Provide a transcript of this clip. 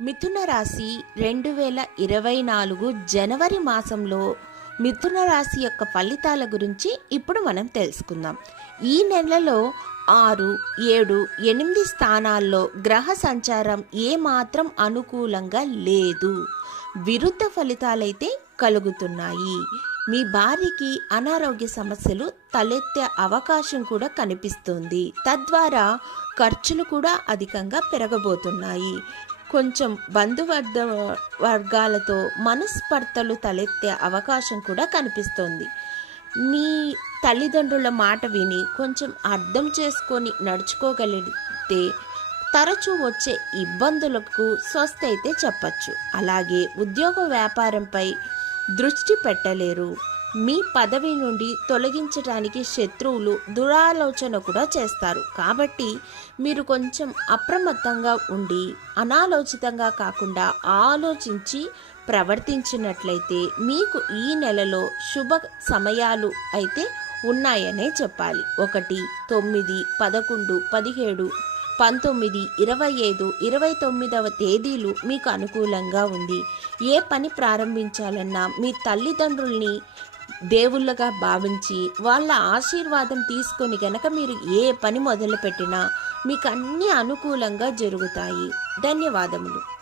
మిథున రాశి రెండు వేల ఇరవై నాలుగు జనవరి మాసంలో మిథున రాశి యొక్క ఫలితాల గురించి ఇప్పుడు మనం తెలుసుకుందాం. ఈ నెలలో ఆరు ఏడు ఎనిమిది స్థానాల్లో గ్రహ సంచారం ఏమాత్రం అనుకూలంగా లేదు. విరుద్ధ ఫలితాలైతే కలుగుతున్నాయి. మీ భార్యకి అనారోగ్య సమస్యలు తలెత్తే అవకాశం కూడా కనిపిస్తుంది. తద్వారా ఖర్చులు కూడా అధికంగా పెరగబోతున్నాయి. కొంచెం బంధువర్గ వర్గాలతో మనస్పర్ధలు తలెత్తే అవకాశం కూడా కనిపిస్తోంది. మీ తల్లిదండ్రుల మాట విని కొంచెం అర్థం చేసుకొని నడుచుకోగలిగితే తరచూ వచ్చే ఇబ్బందులకు స్వస్థ అయితే చెప్పచ్చు. అలాగే ఉద్యోగ వ్యాపారంపై దృష్టి పెట్టలేరు. మీ పదవి నుండి తొలగించడానికి శత్రువులు దురాలోచన కూడా చేస్తారు. కాబట్టి మీరు కొంచెం అప్రమత్తంగా ఉండి అనాలోచితంగా కాకుండా ఆలోచించి ప్రవర్తించినట్లయితే మీకు ఈ నెలలో శుభ సమయాలు అయితే ఉన్నాయనే చెప్పాలి. ఒకటి తొమ్మిది పదకొండు పదిహేడు పంతొమ్మిది ఇరవై ఐదు ఇరవై తొమ్మిదవ తేదీలు మీకు అనుకూలంగా ఉంది. ఏ పని ప్రారంభించాలన్నా మీ తల్లిదండ్రుల్ని దేవుళ్ళగా భావించి వాళ్ళ ఆశీర్వాదం తీసుకొని గనక మీరు ఏ పని మొదలుపెట్టినా మీకు అన్ని అనుకూలంగా జరుగుతాయి. ధన్యవాదములు.